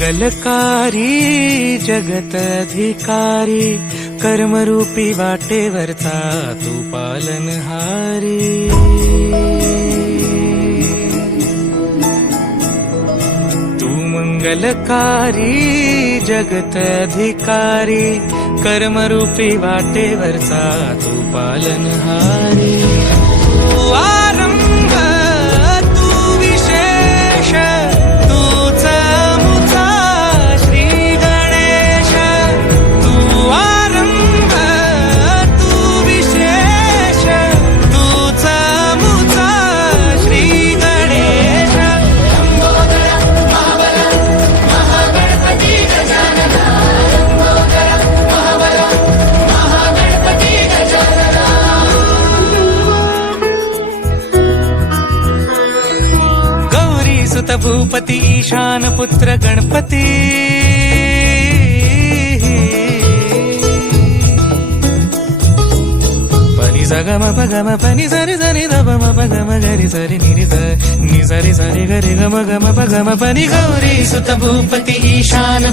मंगलकारी जगत अधिकारी, कर्मरूपी वाटेवरचा तू पालनहारी। तू मंगलकारी जगत अधिकारी, कर्मरूपी वाटेवरचा तू पालनहारी। तू आरंभ तू विशेष, तूच मुचा श्री गणेश। तू आरंभ तू विशेष, तूच मुचा श्री गणेश। सुत भूपती ईशान पुत्र गणपती, पनी सगम पगम पनी सरि सरि दम पगम गरि सरि नि सरि सरि गरि गम गम पगम पनी। गौरी सुत भूपती ईशान